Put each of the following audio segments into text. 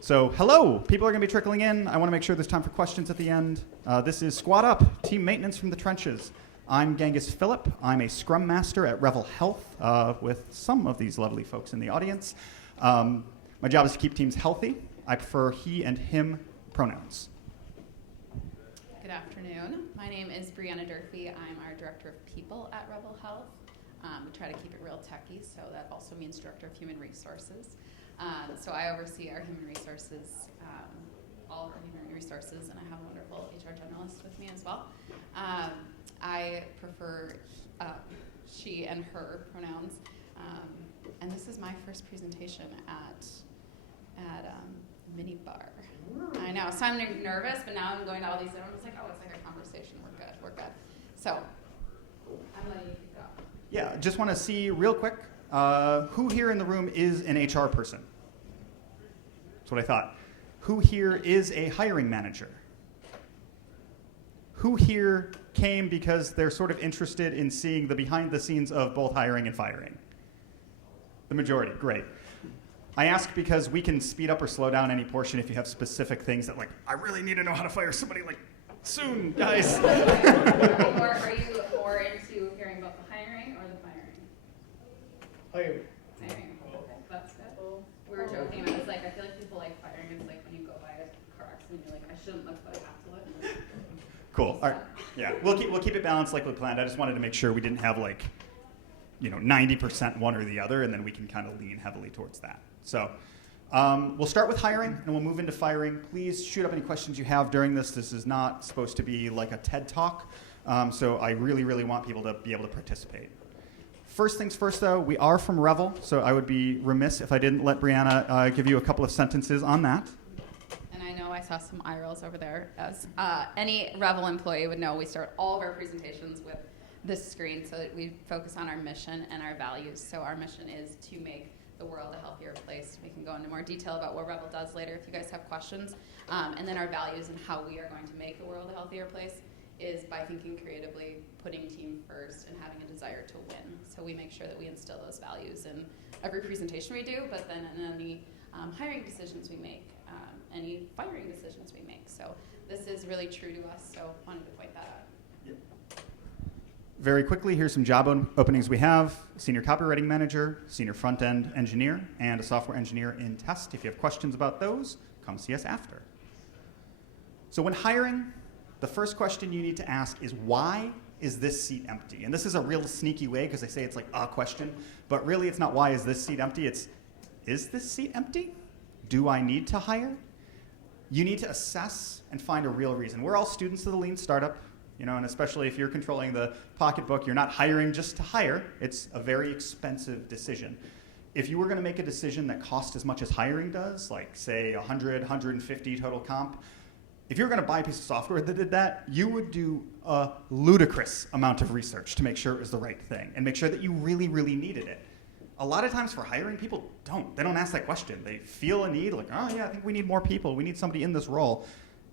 So hello, people are going to be trickling in. I want to make sure there's time for questions at the end. This is Squad Up, Team Maintenance from the Trenches. I'm Genghis Phillip. I'm a Scrum Master at Revel Health with some of these lovely folks in the audience. My job is to keep teams healthy. I prefer he and him pronouns. Good afternoon. My name is Brianna Durfee. I'm our Director of People at Revel Health. We try to keep it real techy, so that also means Director of Human Resources. So I oversee our human resources, all of our human resources, and I have a wonderful HR generalist with me as well. I prefer she and her pronouns, and this is my first presentation at MinneBar. I know, so I'm nervous, but now I'm going to all these, and I'm just like, oh, it's like a conversation. We're good. So I'm letting you kick it off. Yeah, just want to see real quick, who here in the room is an HR person? That's what I thought. Who here is a hiring manager? Who here came because they're sort of interested in seeing the behind the scenes of both hiring and firing? The majority, great. I ask because we can speed up or slow down any portion if you have specific things that, like, I really need to know how to fire somebody, like, soon, guys. Are you more into hearing about the hiring or the firing? Hiring. Hiring. Okay, that's good. We were joking. I was like, I feel like people like firing. It's like when you go by a car accident, you're like, I shouldn't look, but I have to look. Cool. All right. Yeah, we'll keep it balanced like we planned. I just wanted to make sure we didn't have 90% one or the other, and then we can kind of lean heavily towards that. So we'll start with hiring, and we'll move into firing. Please shoot up any questions you have during this. This is not supposed to be like a TED Talk, so I really, really want people to be able to participate. First things first, though, we are from Revel, so I would be remiss if I didn't let Brianna give you a couple of sentences on that. And I know I saw some eye rolls over there. As any Revel employee would know, we start all of our presentations with this screen so that we focus on our mission and our values. So our mission is to make the world a healthier place. We can go into more detail about what Revel does later if you guys have questions. And then our values and how we are going to make the world a healthier place is by thinking creatively, putting team first, and having a desire to win. So we make sure that we instill those values in every presentation we do, but then in any hiring decisions we make, any firing decisions we make. So this is really true to us, so wanted to point that out. Very quickly, here's some job openings we have. Senior copywriting manager, senior front-end engineer, and a software engineer in test. If you have questions about those, come see us after. So when hiring, the first question you need to ask is, why is this seat empty? And this is a real sneaky way, because I say it's like a question, but really it's not why is this seat empty, it's, is this seat empty? Do I need to hire? You need to assess and find a real reason. We're all students of the lean startup. And especially if you're controlling the pocketbook, you're not hiring just to hire. It's a very expensive decision. If you were going to make a decision that cost as much as hiring does, like say 100, 150 total comp, if you were going to buy a piece of software that did that, you would do a ludicrous amount of research to make sure it was the right thing and make sure that you really, really needed it. A lot of times for hiring, people don't. They don't ask that question. They feel a need, like, oh yeah, I think we need more people. We need somebody in this role.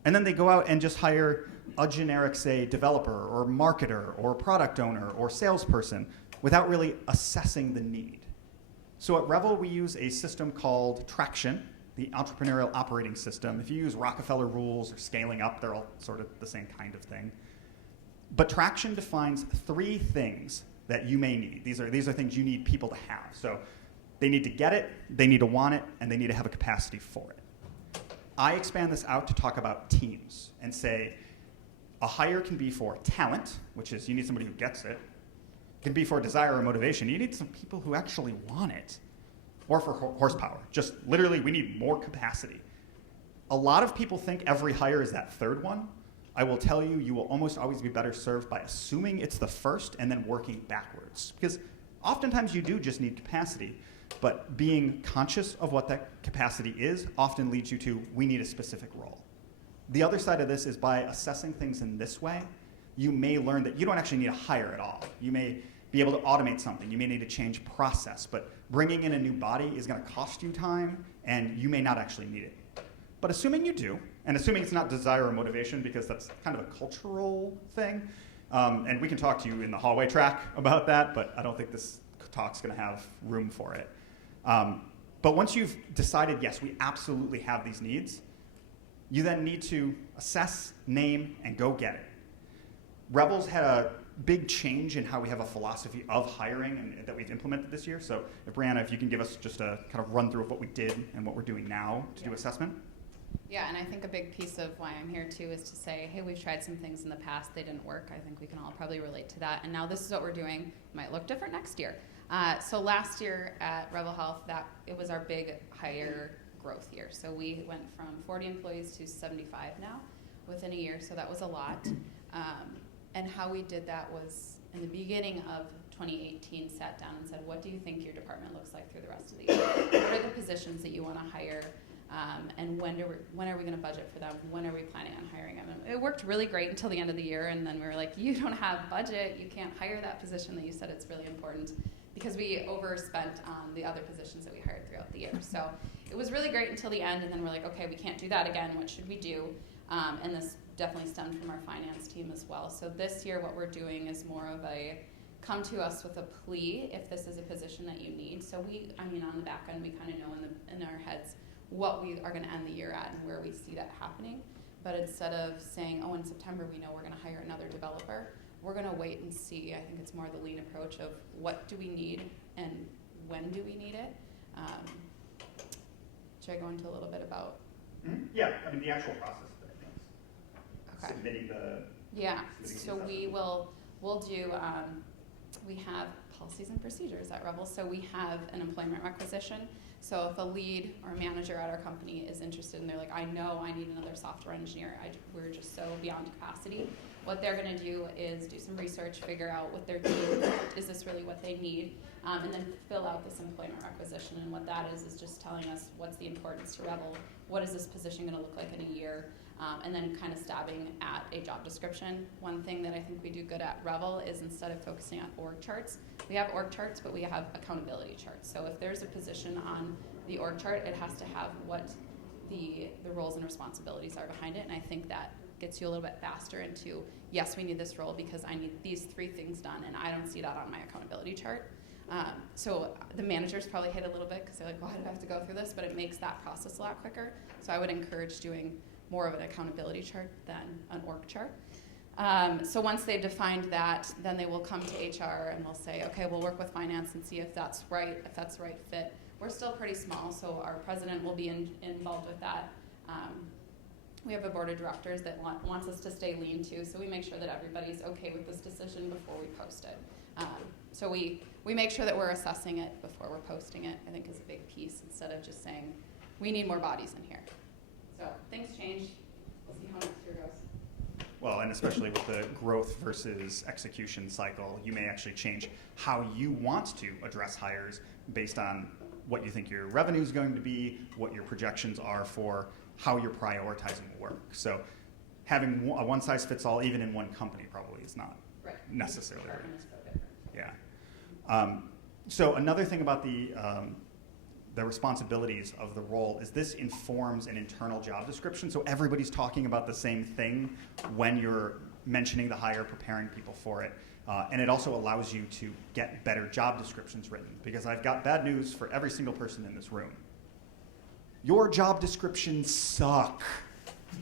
And then they go out and just hire a generic, say, developer or marketer or product owner or salesperson without really assessing the need. So at Revel, we use a system called Traction, the entrepreneurial operating system. If you use Rockefeller rules or scaling up, they're all sort of the same kind of thing. But Traction defines 3 things that you may need. These are things you need people to have. So they need to get it, they need to want it, and they need to have a capacity for it. I expand this out to talk about teams and say a hire can be for talent, which is you need somebody who gets it. It can be for desire or motivation. You need some people who actually want it. Or for horsepower. Just literally, we need more capacity. A lot of people think every hire is that third one. I will tell you, you will almost always be better served by assuming it's the first and then working backwards. Because oftentimes you do just need capacity. But being conscious of what that capacity is often leads you to, we need a specific role. The other side of this is by assessing things in this way, you may learn that you don't actually need to hire at all. You may be able to automate something. You may need to change process. But bringing in a new body is going to cost you time, and you may not actually need it. But assuming you do, and assuming it's not desire or motivation, because that's kind of a cultural thing, and we can talk to you in the hallway track about that, but I don't think this talk's going to have room for it. But once you've decided, yes, we absolutely have these needs, you then need to assess, name, and go get it. Rebels had a big change in how we have a philosophy of hiring and that we've implemented this year. So, Brianna, if you can give us just a kind of run through of what we did and what we're doing now to do assessment. Yeah, and I think a big piece of why I'm here too is to say, hey, we've tried some things in the past, they didn't work. I think we can all probably relate to that. And now this is what we're doing. It might look different next year. So last year at Rebel Health, it was our big hire growth year. So we went from 40 employees to 75 now within a year. So that was a lot. And how we did that was in the beginning of 2018, sat down and said, what do you think your department looks like through the rest of the year? What are the positions that you want to hire? And when are we going to budget for them? When are we planning on hiring them? And it worked really great until the end of the year, and then we were like, you don't have budget. You can't hire that position that you said it's really important, because we overspent on the other positions that we hired throughout the year. So it was really great until the end, and then we're like, okay, we can't do that again. What should we do? And this definitely stemmed from our finance team as well. So this year what we're doing is more of a come to us with a plea if this is a position that you need. So on the back end, we kind of know in our heads what we are going to end the year at and where we see that happening. But instead of saying, oh, in September we know we're going to hire another developer, we're going to wait and see. I think it's more the lean approach of what do we need and when do we need it. Should I go into a little bit about? Mm-hmm. Yeah, the actual process of things. Okay. Submitting the. Yeah, submitting so the we'll do, we have policies and procedures at Rebel. So we have an employment requisition. So if a lead or a manager at our company is interested and they're like, I know I need another software engineer, we're just so beyond capacity, what they're going to do is do some research, figure out what their team, is this really what they need, and then fill out this employment requisition. And what that is just telling us what's the importance to Rebel, what is this position going to look like in a year, and then kind of stabbing at a job description. One thing that I think we do good at Rebel is instead of focusing on org charts, we have org charts, but we have accountability charts. So if there's a position on the org chart, it has to have what the roles and responsibilities are behind it. And I think that gets you a little bit faster into, yes, we need this role because I need these 3 things done, and I don't see that on my accountability chart. So the managers probably hate a little bit because they're like, why do I have to go through this? But it makes that process a lot quicker. So I would encourage doing more of an accountability chart than an org chart. So once they've defined that, then they will come to HR and we'll say, okay, we'll work with finance and see if that's right, if that's the right fit. We're still pretty small, so our president will be involved with that. We have a board of directors that wants us to stay lean too, so we make sure that everybody's okay with this decision before we post it. So we make sure that we're assessing it before we're posting it, I think is a big piece, instead of just saying, we need more bodies in here. So things change. We'll see how next year goes. Well, and especially with the growth versus execution cycle, you may actually change how you want to address hires based on what you think your revenue is going to be, what your projections are for how you're prioritizing work. So having a one-size-fits-all, even in one company, probably is not necessarily right. Yeah. So another thing about the responsibilities of the role is this informs an internal job description. So everybody's talking about the same thing when you're mentioning the hire, preparing people for it. And it also allows you to get better job descriptions written, because I've got bad news for every single person in this room. Your job descriptions suck.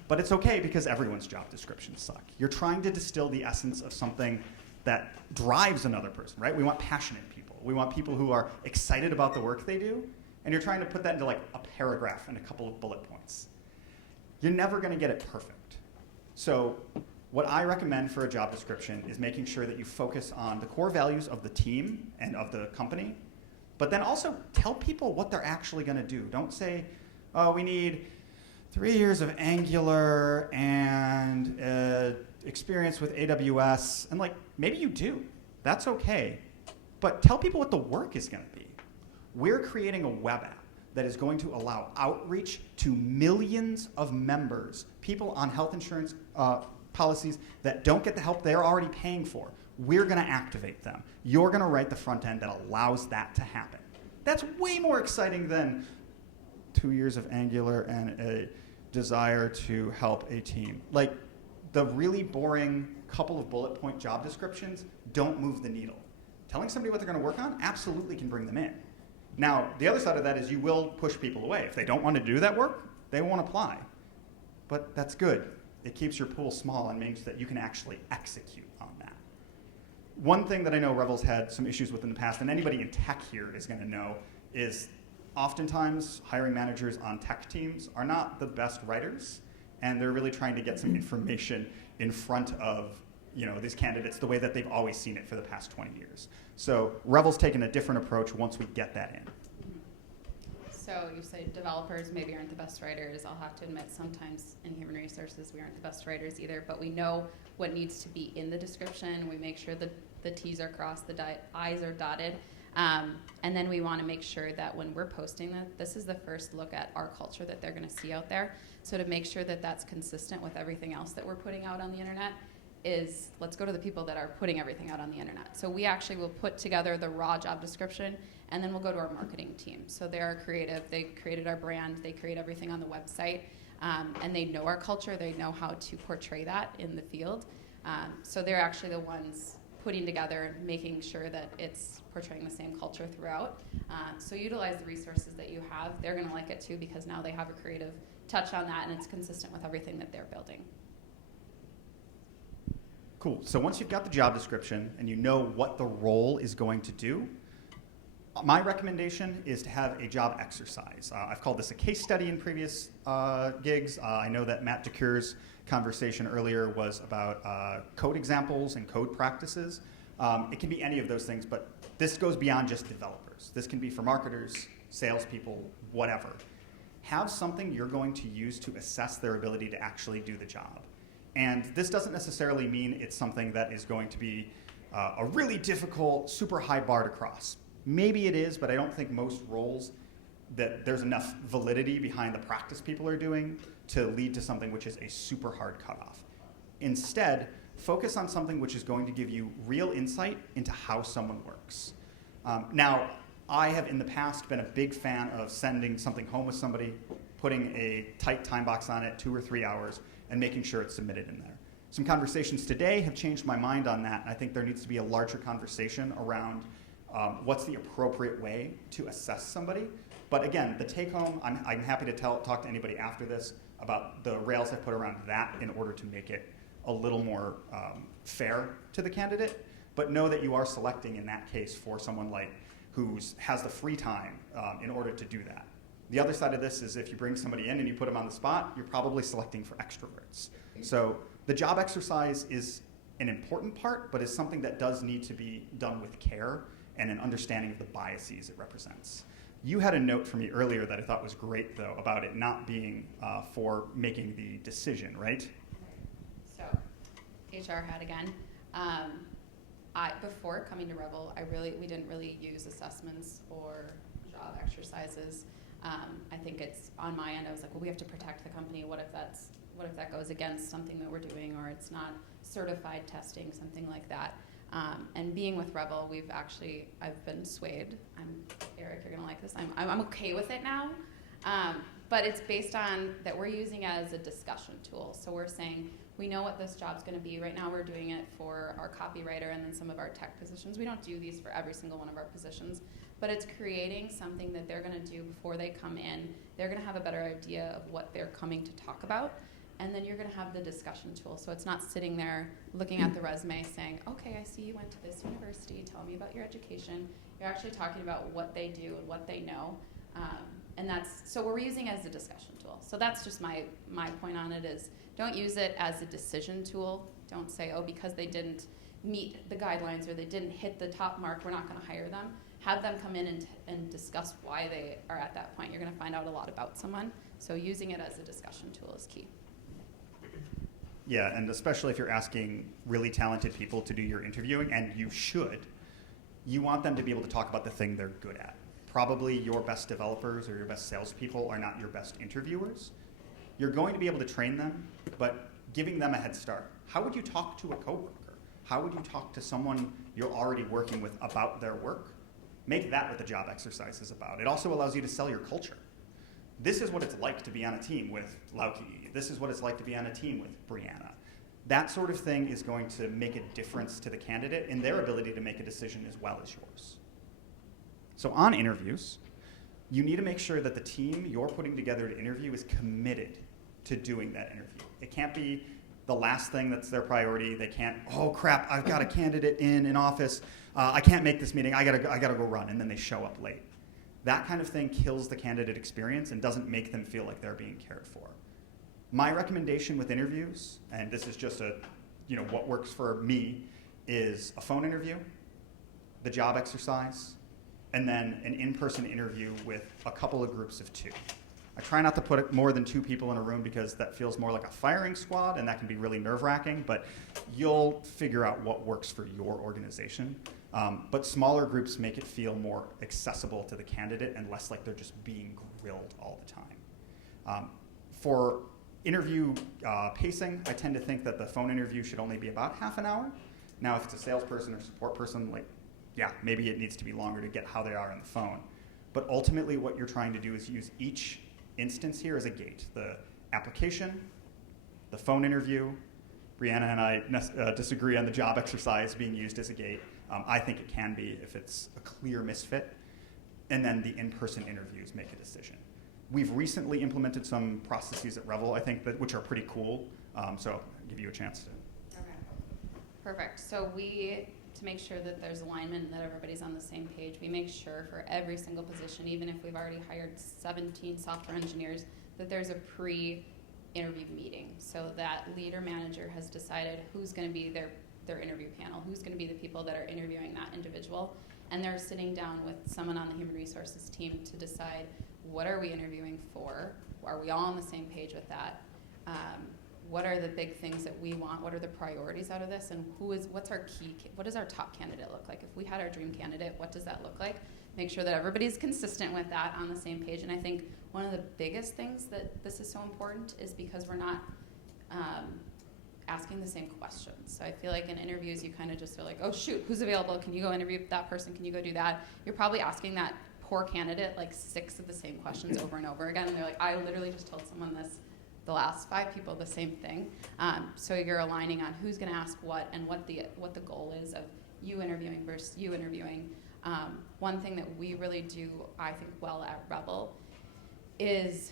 But it's okay, because everyone's job descriptions suck. You're trying to distill the essence of something that drives another person, right? We want passionate people. We want people who are excited about the work they do. And you're trying to put that into like a paragraph and a couple of bullet points. You're never going to get it perfect. So what I recommend for a job description is making sure that you focus on the core values of the team and of the company, but then also tell people what they're actually going to do. Don't say, oh, we need 3 years of Angular and experience with AWS. And like, maybe you do. That's okay. But tell people what the work is going to be. We're creating a web app that is going to allow outreach to millions of members, people on health insurance policies that don't get the help they're already paying for. We're going to activate them. You're going to write the front end that allows that to happen. That's way more exciting than 2 years of Angular and a desire to help a team. Like, the really boring couple of bullet point job descriptions don't move the needle. Telling somebody what they're going to work on absolutely can bring them in. Now, the other side of that is you will push people away. If they don't want to do that work, they won't apply. But that's good. It keeps your pool small and means that you can actually execute on that. One thing that I know Revel's had some issues with in the past, and anybody in tech here is going to know, is oftentimes hiring managers on tech teams are not the best writers, and they're really trying to get some information in front of these candidates the way that they've always seen it for the past 20 years. So Revel's taken a different approach once we get that in. So you say developers maybe aren't the best writers. I'll have to admit sometimes in human resources we aren't the best writers either, but we know what needs to be in the description. We make sure that the T's are crossed, the I's are dotted. And then we want to make sure that when we're posting that, this is the first look at our culture that they're going to see out there. So to make sure that that's consistent with everything else that we're putting out on the internet is let's go to the people that are putting everything out on the internet. So we actually will put together the raw job description, and then we'll go to our marketing team. So they are creative. They created our brand. They create everything on the website. And they know our culture. They know how to portray that in the field. So they're actually the ones putting together, making sure that it's portraying the same culture throughout. So utilize the resources that you have. They're going to like it too because now they have a creative touch on that and it's consistent with everything that they're building. Cool. So once you've got the job description and you know what the role is going to do, my recommendation is to have a job exercise. I've called this a case study in previous gigs. I know that Matt DeCure's conversation earlier was about code examples and code practices. It can be any of those things, but this goes beyond just developers. This can be for marketers, salespeople, whatever. Have something you're going to use to assess their ability to actually do the job. And this doesn't necessarily mean it's something that is going to be a really difficult, super high bar to cross. Maybe it is, but I don't think most roles that there's enough validity behind the practice people are doing to lead to something which is a super hard cutoff. Instead, focus on something which is going to give you real insight into how someone works. Now, I have in the past been a big fan of sending something home with somebody, putting a tight time box on it, 2 or 3 hours, and making sure it's submitted in there. Some conversations today have changed my mind on that, and I think there needs to be a larger conversation around what's the appropriate way to assess somebody. But again, the take home, I'm happy to talk to anybody after this about the rails I've put around that in order to make it a little more fair to the candidate. But know that you are selecting in that case for someone who has the free time in order to do that. The other side of this is if you bring somebody in and you put them on the spot, you're probably selecting for extroverts. So the job exercise is an important part, but is something that does need to be done with care and an understanding of the biases it represents. You had a note from me earlier that I thought was great, though, about it not being for making the decision, right? So, HR had again. Before coming to Revel, we didn't really use assessments or job exercises. I think it's on my end. I was like, well, we have to protect the company. What if that goes against something that we're doing, or it's not certified testing, something like that. And being with Revel, I've been swayed. Eric, you're gonna like this. I'm okay with it now, but it's based on that we're using it as a discussion tool. So we're saying we know what this job's gonna be. Right now, we're doing it for our copywriter and then some of our tech positions. We don't do these for every single one of our positions, but it's creating something that they're gonna do before they come in. They're gonna have a better idea of what they're coming to talk about. And then you're going to have the discussion tool. So it's not sitting there looking at the resume saying, okay, I see you went to this university. Tell me about your education. You're actually talking about what they do and what they know. So we're using it as a discussion tool. So that's just my point on it is don't use it as a decision tool. Don't say, oh, because they didn't meet the guidelines or they didn't hit the top mark, we're not going to hire them. Have them come in and discuss why they are at that point. You're going to find out a lot about someone. So using it as a discussion tool is key. Yeah, and especially if you're asking really talented people to do your interviewing, and you should, you want them to be able to talk about the thing they're good at. Probably your best developers or your best salespeople are not your best interviewers. You're going to be able to train them, but giving them a head start. How would you talk to a coworker? How would you talk to someone you're already working with about their work? Make that what the job exercise is about. It also allows you to sell your culture. This is what it's like to be on a team with Lauki. This is what it's like to be on a team with Brianna. That sort of thing is going to make a difference to the candidate in their ability to make a decision as well as yours. So on interviews, you need to make sure that the team you're putting together to interview is committed to doing that interview. It can't be the last thing that's their priority. They can't, oh crap, I've got a candidate in office. I can't make this meeting. I gotta go run, and then they show up late. That kind of thing kills the candidate experience and doesn't make them feel like they're being cared for. My recommendation with interviews, and this is just what works for me, is a phone interview, the job exercise, and then an in-person interview with a couple of groups of 2. I try not to put more than 2 people in a room because that feels more like a firing squad, and that can be really nerve-wracking, but you'll figure out what works for your organization. But smaller groups make it feel more accessible to the candidate and less like they're just being grilled all the time. For interview pacing, I tend to think that the phone interview should only be about half an hour. Now, if it's a salesperson or support person, maybe it needs to be longer to get how they are on the phone. But ultimately, what you're trying to do is use each instance here as a gate. The application, the phone interview. Brianna and I disagree on the job exercise being used as a gate. I think it can be if it's a clear misfit. And then the in-person interviews make a decision. We've recently implemented some processes at Revel, I think, which are pretty cool. So I'll give you a chance to. Okay. Perfect. So to make sure that there's alignment and that everybody's on the same page, we make sure for every single position, even if we've already hired 17 software engineers, that there's a pre-interview meeting. So that leader manager has decided who's going to be their interview panel, who's going to be the people that are interviewing that individual, and they're sitting down with someone on the human resources team to decide what are we interviewing for, are we all on the same page with that, what are the big things that we want, what are the priorities out of this, and what does our top candidate look like? If we had our dream candidate, what does that look like? Make sure that everybody's consistent with that on the same page. And I think one of the biggest things that this is so important is because we're not asking the same questions. So I feel like in interviews, you kind of just feel like, oh shoot, who's available? Can you go interview that person? Can you go do that? You're probably asking that poor candidate 6 of the same questions over and over again. And they're like, I literally just told someone this, the last 5 people, the same thing. So you're aligning on who's going to ask what and what the goal is of you interviewing versus you interviewing. One thing that we really do, I think, well at Revel is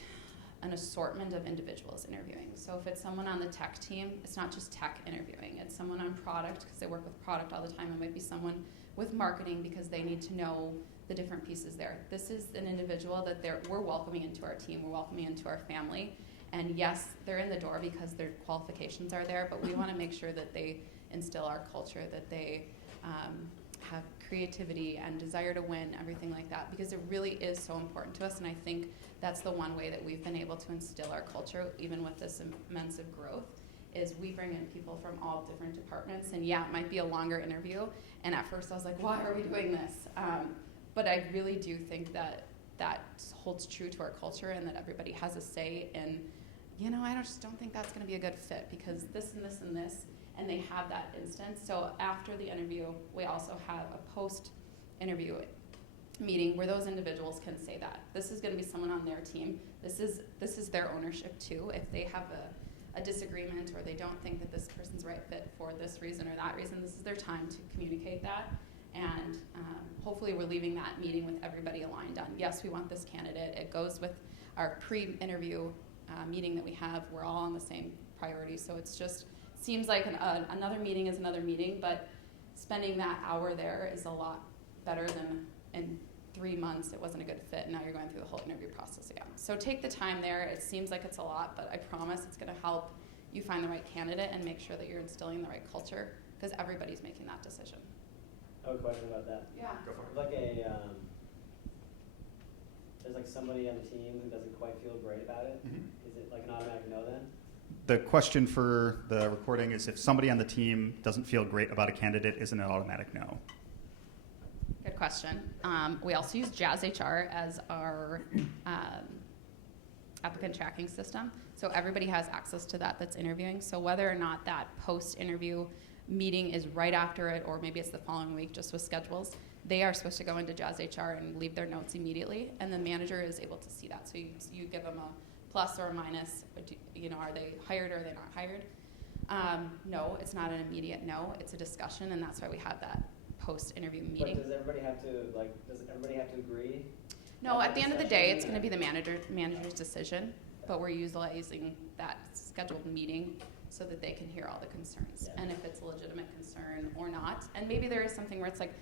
an assortment of individuals interviewing. So if it's someone on the tech team, it's not just tech interviewing. It's someone on product because they work with product all the time. It might be someone with marketing because they need to know the different pieces there. This is an individual that we're welcoming into our team. We're welcoming into our family. And yes, they're in the door because their qualifications are there, but we want to make sure that they instill our culture, that they have creativity and desire to win, everything like that, because it really is so important to us. And I think that's the one way that we've been able to instill our culture, even with this immense growth, is we bring in people from all different departments. And yeah, it might be a longer interview. And at first I was like, why are we doing this? But I really do think that holds true to our culture and that everybody has a say in, I just don't think that's going to be a good fit because this and this and this, and they have that instance. So after the interview, we also have a post-interview meeting where those individuals can say that. This is going to be someone on their team. This is their ownership too. If they have a disagreement or they don't think that this person's right fit for this reason or that reason, this is their time to communicate that. And hopefully we're leaving that meeting with everybody aligned on, yes, we want this candidate. It goes with our pre-interview meeting that we have. We're all on the same priority. So it's just seems like another meeting is another meeting, but spending that hour there is a lot better than in 3 months it wasn't a good fit, and now you're going through the whole interview process again. So take the time there. It seems like it's a lot, but I promise it's going to help you find the right candidate and make sure that you're instilling the right culture because everybody's making that decision. I have a question about that. Yeah. Go for it. There's somebody on the team who doesn't quite feel great about it. Mm-hmm. Is it an automatic no then? The question for the recording is if somebody on the team doesn't feel great about a candidate, isn't it an automatic no? Good question. We also use Jazz HR as our applicant tracking system. So everybody has access to that that's interviewing. So whether or not that post-interview meeting is right after it or maybe it's the following week just with schedules, they are supposed to go into Jazz HR and leave their notes immediately, and the manager is able to see that. So you give them a plus or a minus. Are they hired or are they not hired? No, it's not an immediate no. It's a discussion, and that's why we have that post-interview But meeting. does everybody have to agree? No, at at the end of the session, day, it's or- going to be the manager's decision, but we're utilizing that scheduled meeting so that they can hear all the concerns, Yeah. and if it's a legitimate concern or not. And maybe there is something where it's like,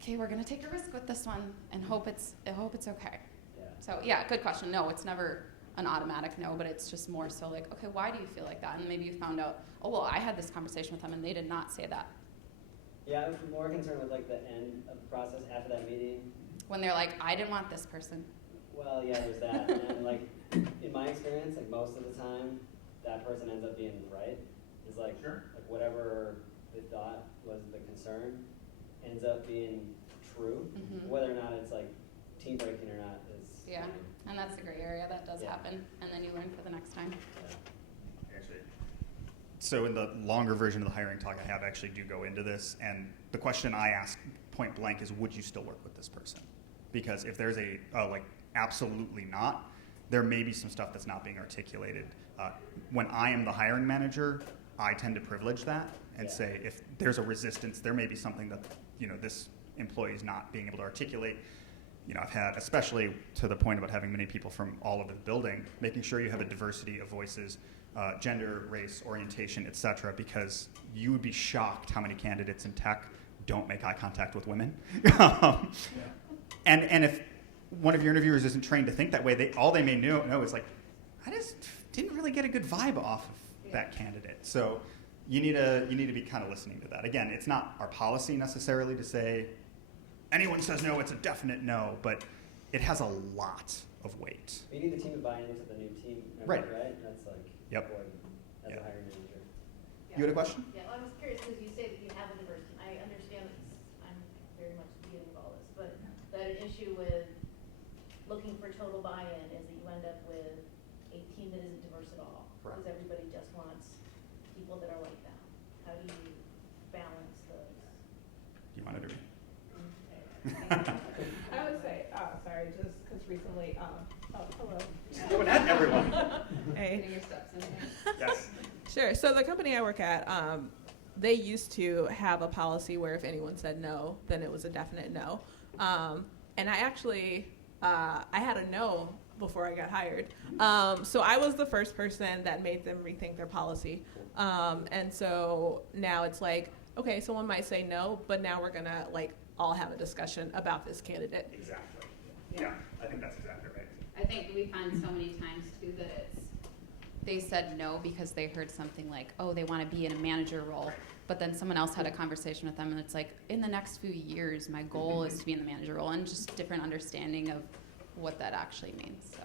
okay, we're going to take a risk with this one and hope it's okay. Yeah. So yeah, good question. No, it's never an automatic no, but it's just more so like, okay, why do you feel like that? And maybe you found out, oh well, I had this conversation with them and they did not say that. Yeah, I was more concerned with like the end of the process after that meeting. When they're like, I didn't want this person. Well, yeah, there's that. And then, like, in my experience, like most of the time, that person ends up being right. It's like, like whatever they thought was the concern ends up being true. Mhm. Whether or not it's like team breaking or not is. Yeah, and that's a gray area that does Yeah. happen, and then you learn for the next time. Yeah. Actually, so in the longer version of the hiring talk I have, actually do go into this, and the question I ask point blank is, would you still work with this person? Because if there's a like absolutely not, there may be some stuff that's not being articulated. When I am the hiring manager, I tend to privilege that and Yeah. say if there's a resistance, there may be something that this employee is not being able to articulate. I've had, especially to the point about having many people from all over the building, making sure you have a diversity of voices, gender, race, orientation, etc., because you would be shocked how many candidates in tech don't make eye contact with women. And if one of your interviewers isn't trained to think that way, all they may know is like, I just didn't really get a good vibe off of that candidate. So you need to be kind of listening to that. Again, it's not our policy necessarily to say anyone says no, it's a definite no, but it has a lot of weight. You need the team to buy into the new team member, Right. right? That's like Yep. important as Yep. a hiring manager. You had a question? Yeah, well, I was curious because you say that you have a diverse team. I understand that I'm very much dealing with all this, but that an issue with looking for total buy-in is that you end up with a team that isn't diverse at all. Correct. Because everybody just wants people that are like them. How do you balance those? Do you want to do it? I would say, sorry, just because recently, hello. Going at everyone. Hey. Getting your steps in here. Yes. Sure. So the company I work at, they used to have a policy where if anyone said no, then it was a definite no. And I actually, I had a no before I got hired. So I was the first person that made them rethink their policy. And so now it's like, okay, someone might say no, but now we're gonna all have a discussion about this candidate. Exactly. Yeah, I think that's exactly right. I think we find so many times too that they said no because they heard something like, oh, they want to be in a manager role, but then someone else had a conversation with them and it's like, in the next few years, my goal is to be in the manager role, and just different understanding of what that actually means. So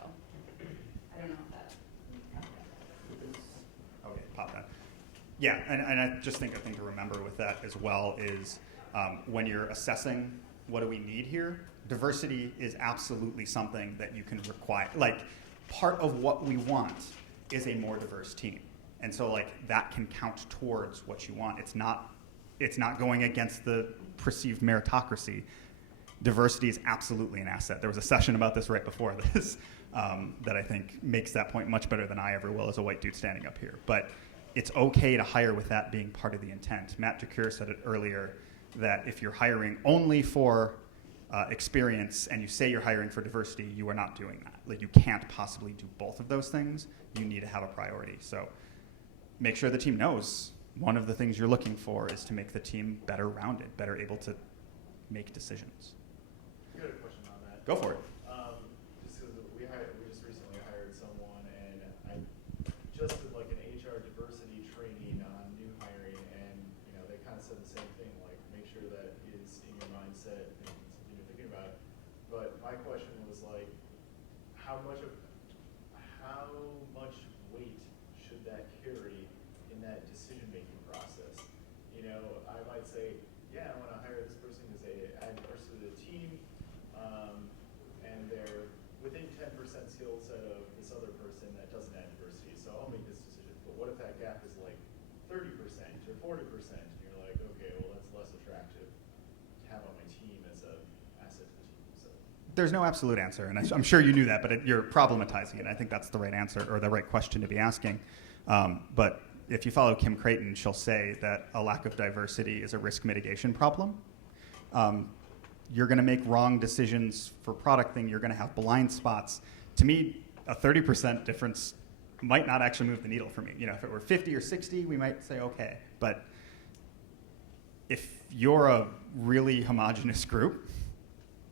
I don't know if that. Okay, pop that. Yeah, and I just think a thing to remember with that as well is when you're assessing what do we need here, diversity is absolutely something that you can require. Like, part of what we want is a more diverse team. And so that can count towards what you want. It's not going against the perceived meritocracy. Diversity is absolutely an asset. There was a session about this right before this that I think makes that point much better than I ever will as a white dude standing up here. But it's okay to hire with that being part of the intent. Matt DeCure said it earlier that if you're hiring only for experience and you say you're hiring for diversity, you are not doing that. You can't possibly do both of those things. You need to have a priority. So make sure the team knows one of the things you're looking for is to make the team better rounded, better able to make decisions. I got a question on that. Go for it. Just because we just recently hired someone, and I just did an HR diversity training on new hiring, and they kind of said the same thing, make sure that is in your mindset and something you're thinking about. But my question was how much weight should that carry in that decision-making process? I might say, yeah, I want to hire this person because they add diversity to the team, and they're within 10% skill set of this other person that doesn't add diversity, so I'll make this decision. But what if that gap is 30% or 40%, and you're like, okay, well, that's less attractive to have on my team as an asset to the team. So There's no absolute answer, and I'm sure you knew that, but you're problematizing it. I think that's the right answer or the right question to be asking. But if you follow Kim Creighton, she'll say that a lack of diversity is a risk mitigation problem. You're going to make wrong decisions for product thing. You're going to have blind spots. To me, a 30% difference might not actually move the needle for me. If it were 50 or 60, we might say okay. But if you're a really homogenous group,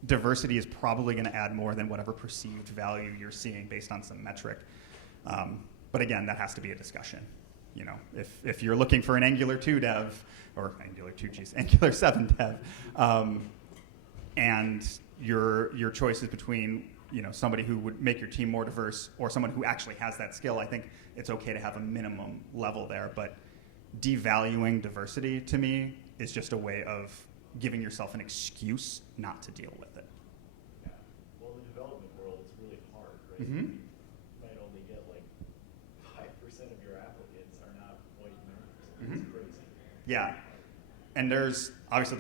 diversity is probably going to add more than whatever perceived value you're seeing based on some metric. But again, that has to be a discussion. If you're looking for an Angular 2 dev, or Angular 7 dev, and your choice is between somebody who would make your team more diverse or someone who actually has that skill, I think it's okay to have a minimum level there. But devaluing diversity to me is just a way of giving yourself an excuse not to deal with it. Yeah. Well, in the development world, it's really hard, right? Mm-hmm. You might only get like 5% of your applicants are not white members. Mm-hmm. It's crazy. Yeah. And there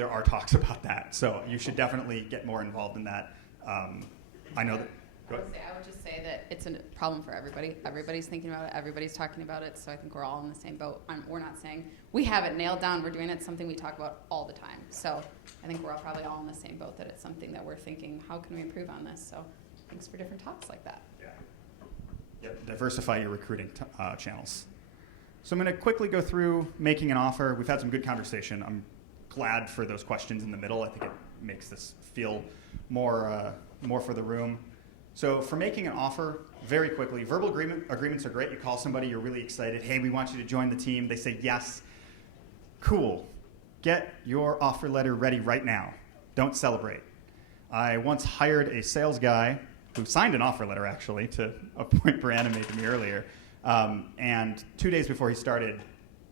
are talks about that. So you should definitely get more involved in that. I know that. I would just say that it's a problem for everybody. Everybody's thinking about it. Everybody's talking about it. So I think we're all in the same boat. We're not saying we have it nailed down. We're doing it. It's something we talk about all the time. So I think we're probably all in the same boat that it's something that we're thinking, how can we improve on this? So thanks for different talks like that. Yeah. Yep. Diversify your recruiting channels. So I'm going to quickly go through making an offer. We've had some good conversation. I'm glad for those questions in the middle. I think it makes this feel more for the room. So for making an offer, very quickly, verbal agreements are great. You call somebody, you're really excited. Hey, we want you to join the team. They say yes. Cool. Get your offer letter ready right now. Don't celebrate. I once hired a sales guy who signed an offer letter, actually, to a point Brianna made to me earlier. And 2 days before he started,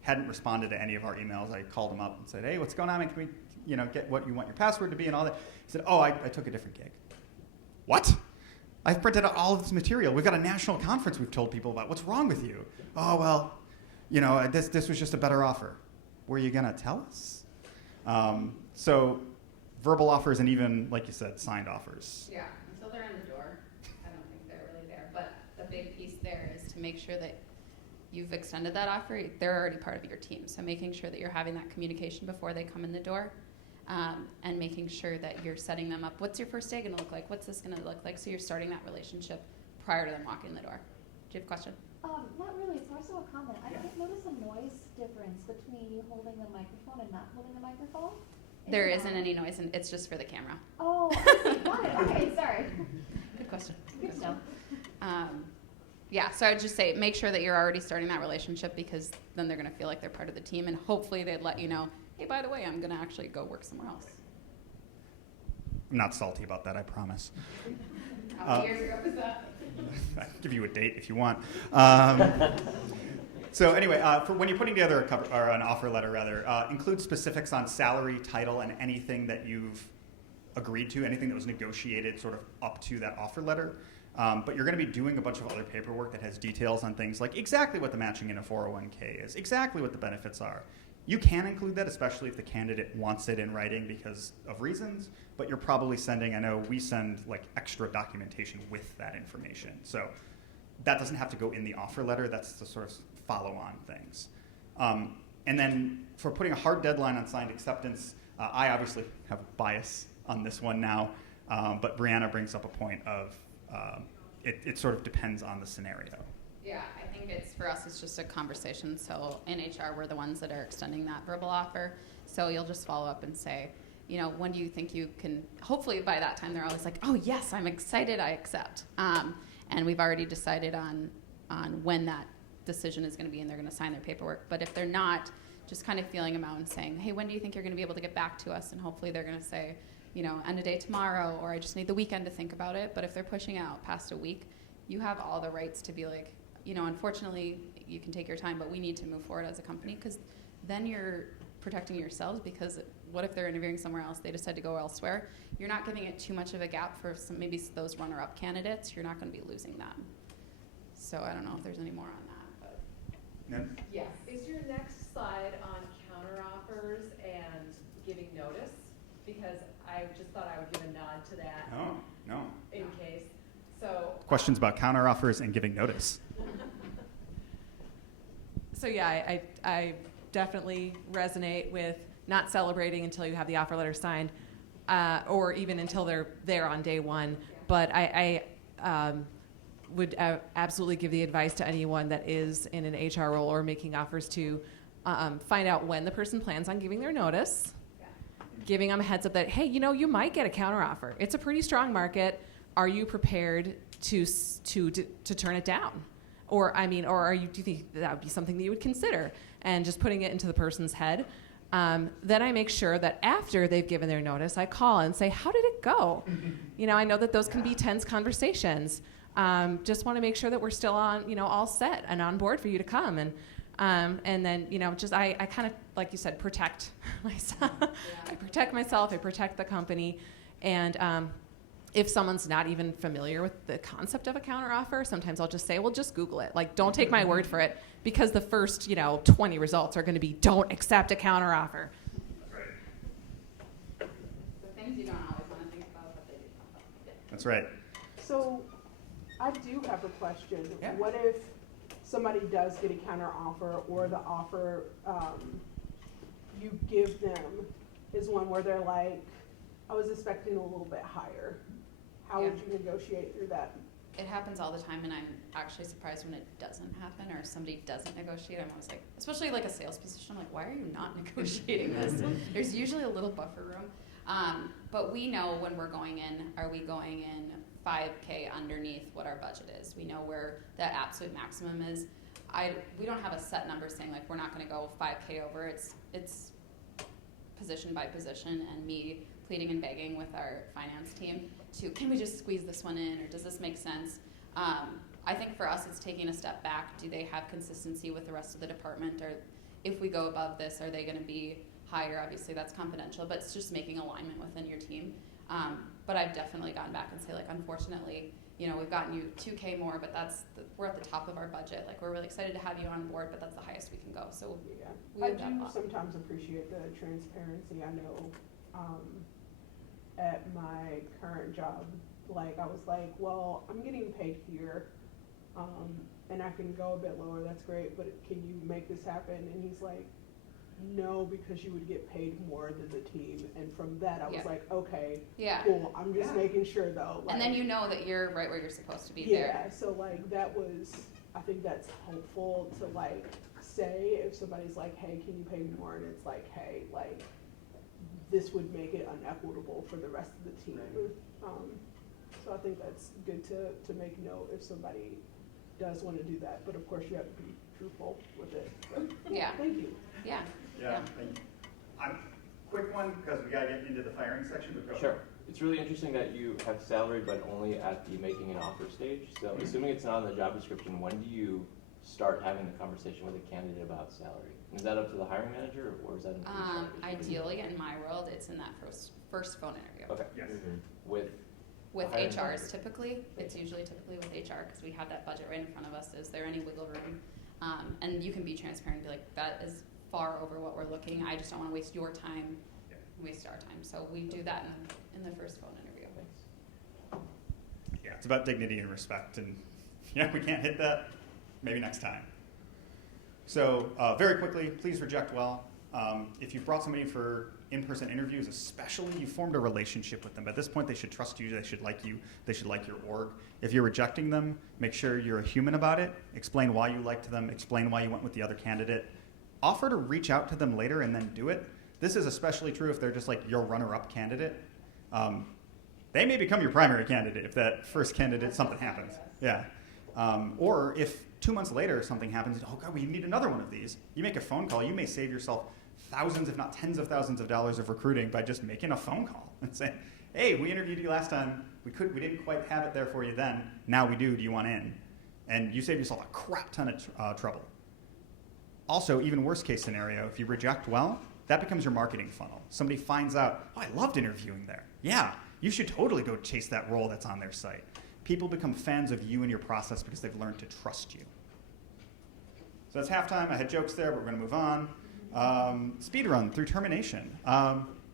hadn't responded to any of our emails. I called him up and said, hey, what's going on? Can we get what you want your password to be and all that? He said, oh, I took a different gig. What? I've printed out all of this material. We've got a national conference we've told people about. What's wrong with you? Oh, well, this was just a better offer. Were you going to tell us? So verbal offers and even, like you said, signed offers. Yeah, until they're in the door, I don't think they're really there. But the big piece there is to make sure that you've extended that offer. They're already part of your team. So making sure that you're having that communication before they come in the door. And making sure that you're setting them up. What's your first day going to look like? What's this going to look like? So you're starting that relationship prior to them walking in the door. Do you have a question? Not really. It's more so a comment. I didn't notice a noise difference between you holding the microphone and not holding the microphone. There isn't any noise, and it's just for the camera. Oh, I see. Got it. Okay, sorry. Good question. Good to know. Yeah, so I would just say make sure that you're already starting that relationship because then they're going to feel like they're part of the team, and hopefully they'd let you know, hey, by the way, I'm going to actually go work somewhere else. I'm not salty about that, I promise. How many years ago was that? I can give you a date if you want. So anyway, for when you're putting together an offer letter, include specifics on salary, title, and anything that you've agreed to, anything that was negotiated sort of up to that offer letter. But you're going to be doing a bunch of other paperwork that has details on things like exactly what the matching in a 401k is, exactly what the benefits are. You can include that, especially if the candidate wants it in writing because of reasons, but you're probably sending, I know we send like extra documentation with that information. So that doesn't have to go in the offer letter, that's the sort of follow-on things. And then for putting a hard deadline on signed acceptance, I obviously have a bias on this one now, but Brianna brings up a point of it sort of depends on the scenario. Yeah, I think for us, it's just a conversation. So in HR, we're the ones that are extending that verbal offer. So you'll just follow up and say, when do you think you can, hopefully by that time, they're always like, oh yes, I'm excited, I accept. And we've already decided on when that decision is going to be and they're going to sign their paperwork. But if they're not, just kind of feeling them out and saying, hey, when do you think you're going to be able to get back to us? And hopefully they're going to say, end of day tomorrow, or I just need the weekend to think about it. But if they're pushing out past a week, you have all the rights to be like, unfortunately, you can take your time, but we need to move forward as a company because then you're protecting yourselves because what if they're interviewing somewhere else, they decide to go elsewhere? You're not giving it too much of a gap for maybe those runner-up candidates. You're not going to be losing them. So I don't know if there's any more on that. But No? Yes. Is your next slide on counteroffers and giving notice? Because I just thought I would give a nod to that. No. In case. So Questions about counteroffers and giving notice. So yeah, I definitely resonate with not celebrating until you have the offer letter signed. or even until they're there on day one. But I would absolutely give the advice to anyone that is in an HR role or making offers to find out when the person plans on giving their notice, giving them a heads up that, hey, you might get a counteroffer. It's a pretty strong market. Are you prepared to turn it down? Or do you think that would be something that you would consider? And just putting it into the person's head. Then I make sure that after they've given their notice, I call and say, how did it go? I know that those can be tense conversations. Just want to make sure that we're still on, all set and on board for you to come. And then, I kind of, like you said, protect myself. I protect myself, I protect the company. And if someone's not even familiar with the concept of a counteroffer, sometimes I'll just say, well, just Google it. Like, don't take my word for it, because the first, 20 results are going to be, don't accept a counteroffer. The things you don't always want to think about, but they do pop up. Yeah. That's right. So I do have a question. Yeah. What if somebody does get a counter offer, or the offer you give them is one where they're like, I was expecting a little bit higher. How would you negotiate through that? It happens all the time, and I'm actually surprised when it doesn't happen or somebody doesn't negotiate. I'm always like, especially like a sales position, I'm like, why are you not negotiating this? There's usually a little buffer room. But we know when we're going in, are we going in $5K underneath what our budget is? We know where the absolute maximum is. We don't have a set number saying like we're not going to go 5K over. It's position by position, and me pleading and begging with our finance team to, can we just squeeze this one in, or does this make sense? I think for us it's taking a step back. Do they have consistency with the rest of the department, or if we go above this, are they going to be higher? Obviously that's confidential, but it's just making alignment within your team. But I've definitely gone back and say, like, unfortunately, we've gotten you 2K more, but we're at the top of our budget. Like, we're really excited to have you on board, but that's the highest we can go. So I do sometimes appreciate the transparency. I know at my current job, like, I was like, well, I'm getting paid here, and I can go a bit lower. That's great, but can you make this happen? And he's like, no, because you would get paid more than the team. And from that, I was like, okay, cool. I'm just making sure, though. Like, and then you know that you're right where you're supposed to be there. there. So, like, I think that's helpful to, like, say if somebody's like, hey, can you pay me more? And it's like, hey, like, this would make it unequitable for the rest of the team. So I think that's good to make note if somebody does want to do that. But, of course, you have to be truthful with it. But, thank you. Yeah. Thank you. Quick one, because we got to get into the firing section. But go. Sure. It's really interesting that you have salary, but only at the making an offer stage. So assuming it's not in the job description, when do you start having the conversation with a candidate about salary? Is that up to the hiring manager, or is that Ideally, in my world, it's in that first phone interview. Okay. Yes. With HRs, typically. It's usually typically with HR, because we have that budget right in front of us. Is there any wiggle room? And you can be transparent and be like, that is far over what we're looking. I just don't want to waste your time, waste our time. So we do that in the first phone interview. Yeah, it's about dignity and respect, and we can't hit that. Maybe next time. So very quickly, please reject well. If you've brought somebody for in-person interviews, especially, you formed a relationship with them. At this point, they should trust you. They should like you. They should like your org. If you're rejecting them, make sure you're a human about it. Explain why you liked them. Explain why you went with the other candidate. Offer to reach out to them later and then do it. This is especially true if they're just like your runner-up candidate. They may become your primary candidate if that first candidate, something happens. Yeah. Or if 2 months later something happens, oh God, we need another one of these. You make a phone call, you may save yourself thousands, if not tens of thousands of dollars of recruiting by just making a phone call and saying, hey, we interviewed you last time, we didn't quite have it there for you then, now we do you want in? And you save yourself a crap ton of trouble. Also, even worst case scenario, if you reject well, that becomes your marketing funnel. Somebody finds out, oh, I loved interviewing there. Yeah, you should totally go chase that role that's on their site. People become fans of you and your process because they've learned to trust you. So that's halftime. I had jokes there, but we're going to move on. Speed run through termination.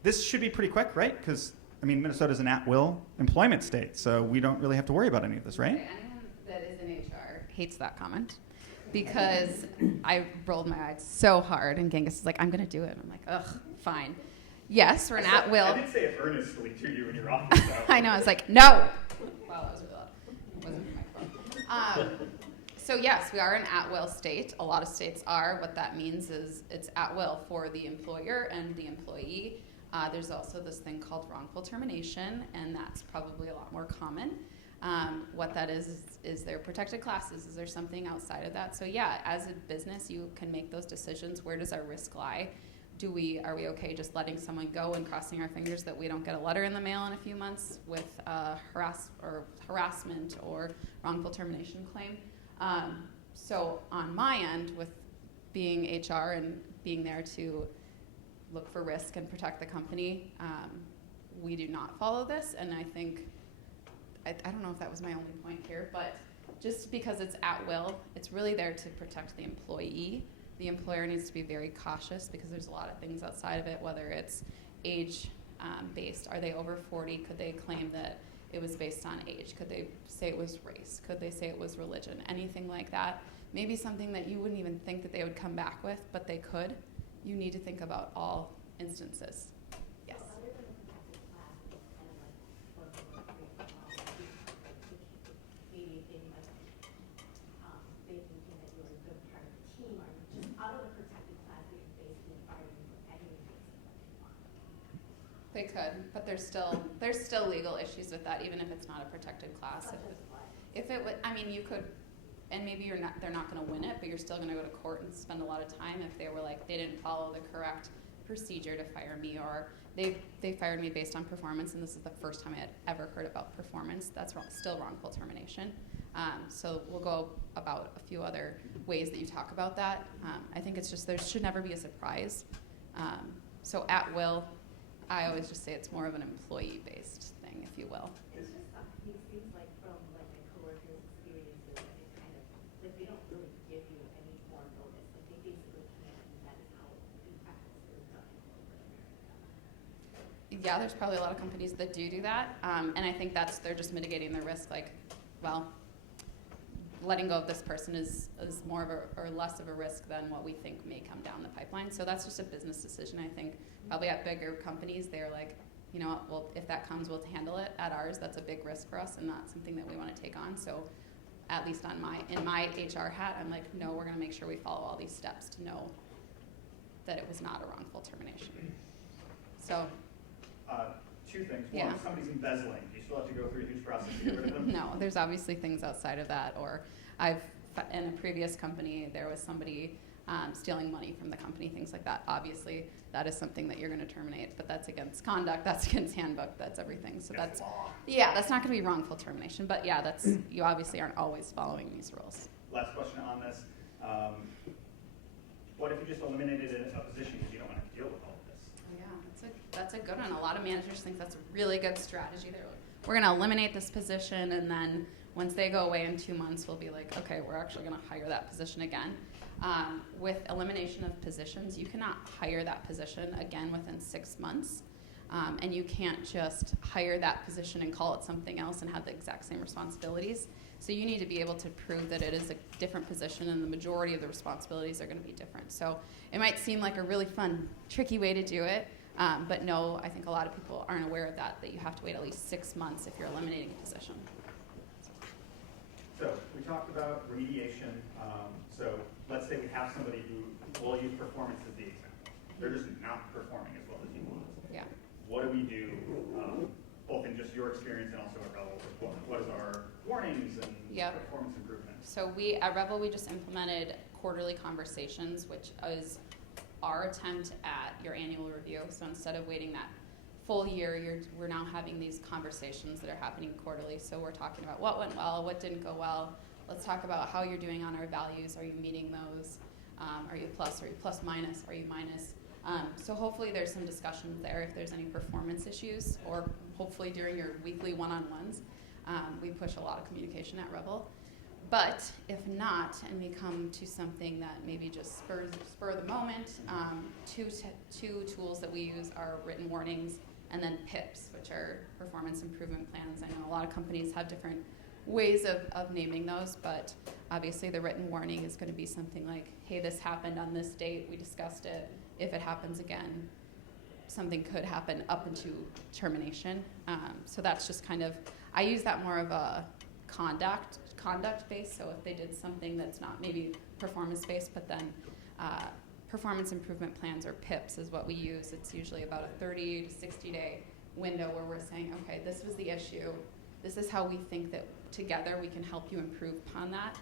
This should be pretty quick, right? Because, Minnesota's an at-will employment state, so we don't really have to worry about any of this, right? Okay, anyone that is in HR hates that comment, because I rolled my eyes so hard, and Genghis is like, I'm going to do it. I'm like, ugh, fine. Yes, we're an at-will. I did say it earnestly to you in your office. I know. I was like, no. Wow, that was really loud. It wasn't my phone. So yes, we are an at-will state. A lot of states are. What that means is it's at-will for the employer and the employee. There's also this thing called wrongful termination, and that's probably a lot more common. What that is there protected classes? Is there something outside of that? So yeah, as a business, you can make those decisions. Where does our risk lie? Are we okay just letting someone go and crossing our fingers that we don't get a letter in the mail in a few months with harassment or wrongful termination claim? So on my end, with being HR and being there to look for risk and protect the company, we do not follow this. And I think, I don't know if that was my only point here, but just because it's at will, it's really there to protect the employee. The employer needs to be very cautious because there's a lot of things outside of it, whether it's age based. Are they over 40? Could they claim that it was based on age? Could they say it was race? Could they say it was religion? Anything like that. Maybe something that you wouldn't even think that they would come back with, but they could. You need to think about all instances. Yes. So other than the protected class, it's kind of like maybe they might they thinking that you're a good part of the team, or just out of the protected class, they can basically fire you for any reason that you want. They could, but there's still legal issues with that, even if it's not a protected class. Such as what? If it would, I mean, you could, and maybe they're not going to win it, but you're still going to go to court and spend a lot of time if they were like, they didn't follow the correct procedure to fire me, or they fired me based on performance, and this is the first time I had ever heard about performance. That's still wrongful termination. So we'll go about a few other ways that you talk about that. I think it's just, there should never be a surprise. So at will, I always just say it's more of an employee-based thing, if you will. It's just it seems like from like my coworkers' experiences that it kind of like they don't really give you any more notice. Like they basically can't, and that is how in practice is done in corporate America. Yeah, there's probably a lot of companies that do that, and I think they're just mitigating their risk. Like, well, letting go of this person is more of or less of a risk than what we think may come down the pipeline. So that's just a business decision. I think probably at bigger companies, they're like, you know what, well, if that comes, we'll handle it. At ours, that's a big risk for us and not something that we want to take on. So at least in my HR hat, I'm like, no, we're going to make sure we follow all these steps to know that it was not a wrongful termination. So. Two things. Yeah. One, if somebody's embezzling, do you still have to go through a huge process to get rid of them? No, there's obviously things outside of that. Or in a previous company, there was somebody stealing money from the company, things like that. Obviously, that is something that you're going to terminate, but that's against conduct, that's against handbook, that's everything. So that's law. Yeah, that's not going to be wrongful termination. But yeah, you obviously aren't always following these rules. Last question on this. What if you just eliminated a position because you don't want to deal with all of this? Yeah, that's a good one. A lot of managers think that's a really good strategy. They're like, we're going to eliminate this position, and then once they go away in 2 months, we'll be like, okay, we're actually going to hire that position again. With elimination of positions, you cannot hire that position again within 6 months. And you can't just hire that position and call it something else and have the exact same responsibilities. So you need to be able to prove that it is a different position, and the majority of the responsibilities are going to be different. So it might seem like a really fun, tricky way to do it, but no, I think a lot of people aren't aware of that you have to wait at least 6 months if you're eliminating a position. So we talked about remediation. So let's say we have somebody who, we'll use performance as the example. They're just not performing as well as you want. Yeah. What do we do, both in just your experience and also at Revel? What is our warnings and performance improvements? So at Revel, we just implemented quarterly conversations, which is our attempt at your annual review. So instead of waiting that full year, we're now having these conversations that are happening quarterly. So we're talking about what went well, what didn't go well. Let's talk about how you're doing on our values. Are you meeting those? Are you plus? Are you plus minus? Are you minus? So hopefully there's some discussions there if there's any performance issues, or hopefully during your weekly one-on-ones. We push a lot of communication at Revel. But if not, and we come to something that maybe just spur the moment, two tools that we use are written warnings and then PIPs, which are performance improvement plans. I know a lot of companies have different ways of naming those, but obviously the written warning is going to be something like, hey, this happened on this date, we discussed it. If it happens again, something could happen up into termination. So that's just kind of, I use that more of a conduct based. So if they did something that's not maybe performance based, but then performance improvement plans, or PIPs, is what we use. It's usually about a 30 to 60 day window where we're saying, okay, this was the issue. This is how we think that together we can help you improve upon that.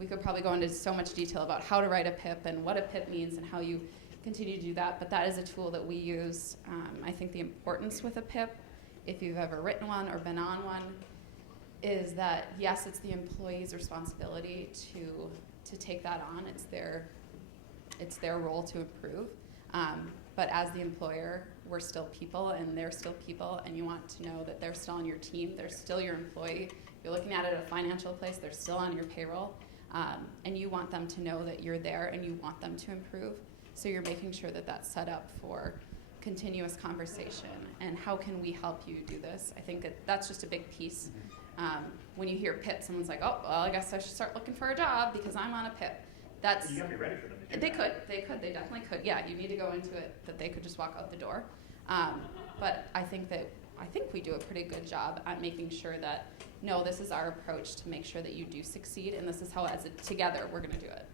We could probably go into so much detail about how to write a PIP and what a PIP means and how you continue to do that, but that is a tool that we use. I think the importance with a PIP, if you've ever written one or been on one, is that yes, it's the employee's responsibility to take that on. It's their role to improve. But as the employer, we're still people and they're still people, and you want to know that they're still on your team, they're still your employee. If you're looking at it at a financial place, they're still on your payroll. And you want them to know that you're there and you want them to improve. So you're making sure that that's set up for continuous conversation and how can we help you do this. I think that's just a big piece. When you hear PIP, someone's like, oh, well, I guess I should start looking for a job because I'm on a PIP. That's, you got to be ready for them to do they that. they definitely could. Yeah, you need to go into it that they could just walk out the door. But I think we do a pretty good job at making sure that, no, this is our approach to make sure that you do succeed, and this is how, together, we're going to do it.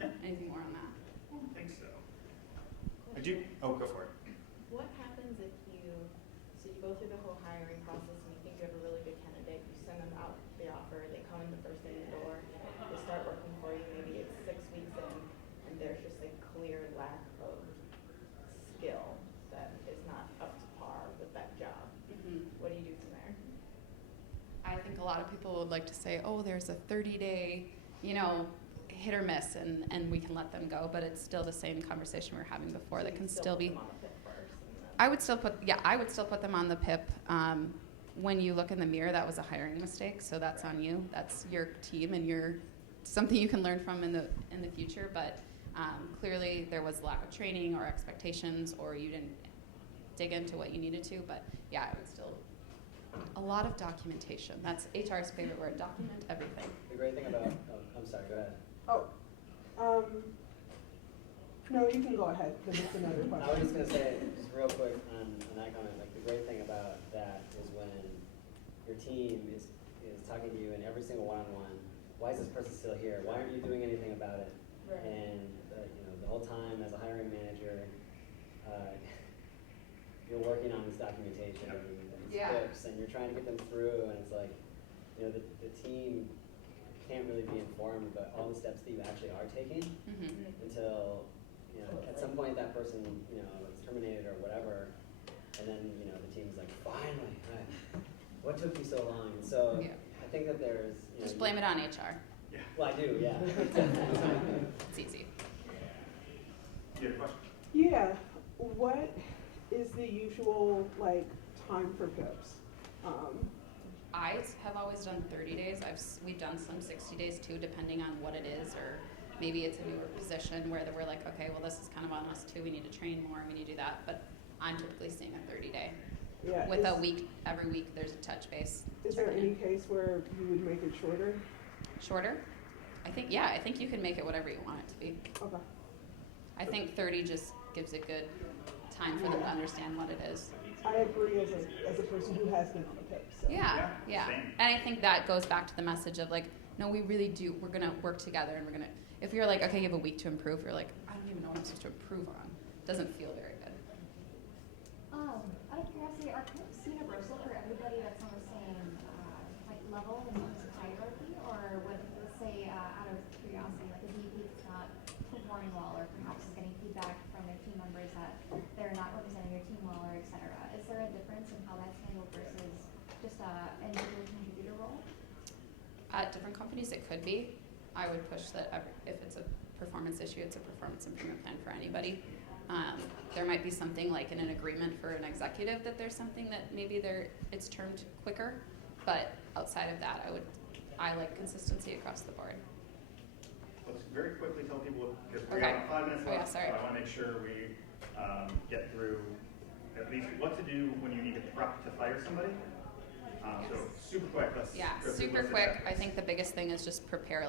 Yeah. Anything more on that? I don't think so. Go for it. What happens if you go through the whole hiring process and you think you have a really good candidate, you send them out the offer, they come in the first day of the door, they start working for you, maybe it's 6 weeks in, and there's just a clear lack of skill that is not up to par with that job. Mm-hmm. What do you do from there? I think a lot of people would like to say, oh, there's a 30-day, hit or miss, and we can let them go, but it's still the same conversation we were having before. That can still be. I would still put them on the PIP. When you look in the mirror, that was a hiring mistake, so that's on you. That's your team, and something you can learn from in the future. But clearly, there was lack of training or expectations, or you didn't dig into what you needed to. But yeah, I would still. A lot of documentation. That's HR's favorite word. Document everything. The great thing about, I'm sorry, go ahead. No, you can go ahead, because it's another question. I was just going to say, just real quick on that comment, like the great thing about that is when your team is talking to you in every single one-on-one, why is this person still here? Why aren't you doing anything about it? Right. And the whole time as a hiring manager, you're working on this documentation and these tips, and you're trying to get them through, and it's like, the team can't really be informed about all the steps that you actually are taking until at some point that person is terminated or whatever, and then the team's like, finally, what took you so long? And so I think that there's just blame it on HR. Yeah. Well, I do, yeah. It's easy. You have a question? Yeah. What is the usual time for PIPs? I have always done 30 days. We've done some 60 days too, depending on what it is, or maybe it's a newer position where we're like, okay, well, this is kind of on us too. We need to train more. We need to do that. But I'm typically seeing a 30-day. Yeah. With every week, there's a touch base. Is there any case where you would make it shorter? Shorter? I think you can make it whatever you want it to be. Okay. I think 30 just gives a good time for them to understand what it is. I agree as a person who has been on a PIP. So. Yeah. Same. And I think that goes back to the message of no, we really do. We're going to work together, and we're going to, if you're like, okay, you have a week to improve, you're like, I don't even know what I'm supposed to improve on. It doesn't feel very good. Out of curiosity, are PIPs universal for everybody that's on the same level in terms of hierarchy, or would, let's say, out of curiosity, like a VP that's not performing well, or perhaps is getting feedback from their team members that they're not representing their team well, or et cetera? Is there a difference in how that's handled versus just an individual contributor role? At different companies, it could be. I would push that if it's a performance issue, it's a performance improvement plan for anybody. There might be something like in an agreement for an executive that there's something that maybe it's termed quicker, but outside of that, I like consistency across the board. Let's very quickly tell people, because we Okay. have 5 minutes Oh, yeah, left, sorry. so I want to make sure we get through at least what to do when you need to prep to fire somebody. So super quick, let's go through Super what's quick. happening. I think the biggest thing is just prepare.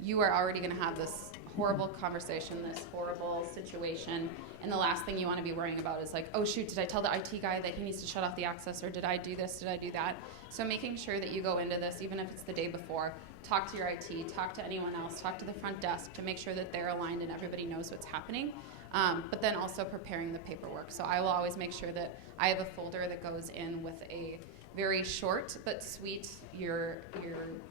You are already going to have this horrible conversation, this horrible situation, And the last thing you want to be worrying about is like, oh shoot, did I tell the IT guy that he needs to shut off the access, or did I do this, did I do that? So making sure that you go into this, even if it's the day before, talk to your IT, talk to anyone else, talk to the front desk to make sure that they're aligned and everybody knows what's happening. But then also preparing the paperwork. So I will always make sure that I have a folder that goes in with a very short but sweet, your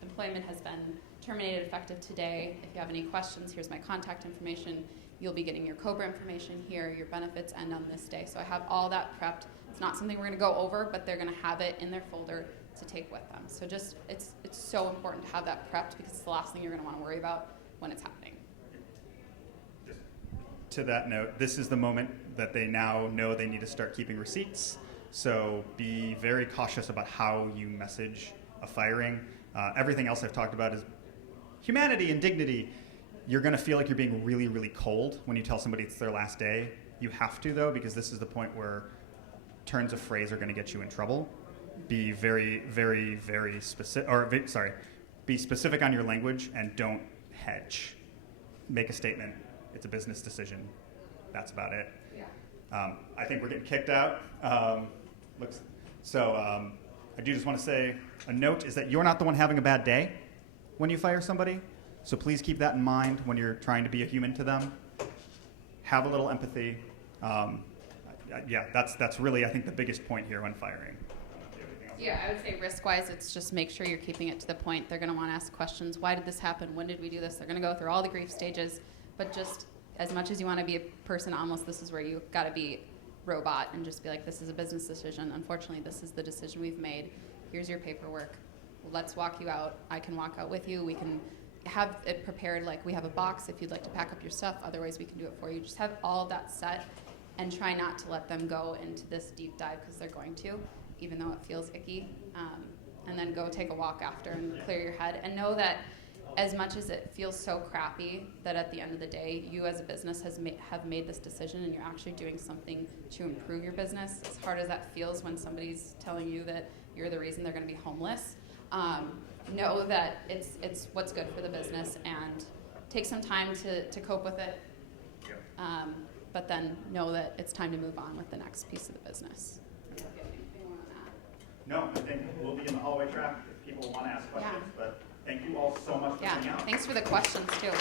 employment has been terminated effective today. If you have any questions, here's my contact information. You'll be getting your COBRA information here. Your benefits end on this day. So I have all that prepped. It's not something we're going to go over, but they're going to have it in their folder to take with them. So just it's so important to have that prepped because it's the last thing you're going to want to worry about when it's happening. To that note, this is the moment that they now know they need to start keeping receipts. So be very cautious about how you message a firing. Everything else I've talked about is humanity and dignity. You're going to feel like you're being really, really cold when you tell somebody it's their last day. You have to, though, because this is the point where turns of phrase are going to get you in trouble. Be very, very, very specific, be specific on your language and don't hedge. Make a statement. It's a business decision. That's about it. Yeah. I think we're getting kicked out. I do just want to say a note is that you're not the one having a bad day when you fire somebody. So please keep that in mind when you're trying to be a human to them. Have a little empathy. That's really, I think, the biggest point here when firing. Yeah, I would say risk-wise, it's just make sure you're keeping it to the point. They're going to want to ask questions. Why did this happen? When did we do this? They're going to go through all the grief stages. But just as much as you want to be a person, almost this is where you got to be robot and just be like, this is a business decision. Unfortunately, this is the decision we've made. Here's your paperwork. Let's walk you out. I can walk out with you. We can have it prepared, like we have a box if you'd like to pack up your stuff. Otherwise, we can do it for you. Just have all of that set and try not to let them go into this deep dive because they're going to, even though it feels icky. And then go take a walk after and clear your head. And know that as much as it feels so crappy, that at the end of the day, you as a business have made this decision and you're actually doing something to improve your business. As hard as that feels when somebody's telling you that you're the reason they're going to be homeless, know that it's what's good for the business and take some time to cope with it. But then know that it's time to move on with the next piece of the business. No, I think we'll be in the hallway track if people want to ask questions, but thank you all so much for coming out. Thanks for the questions too.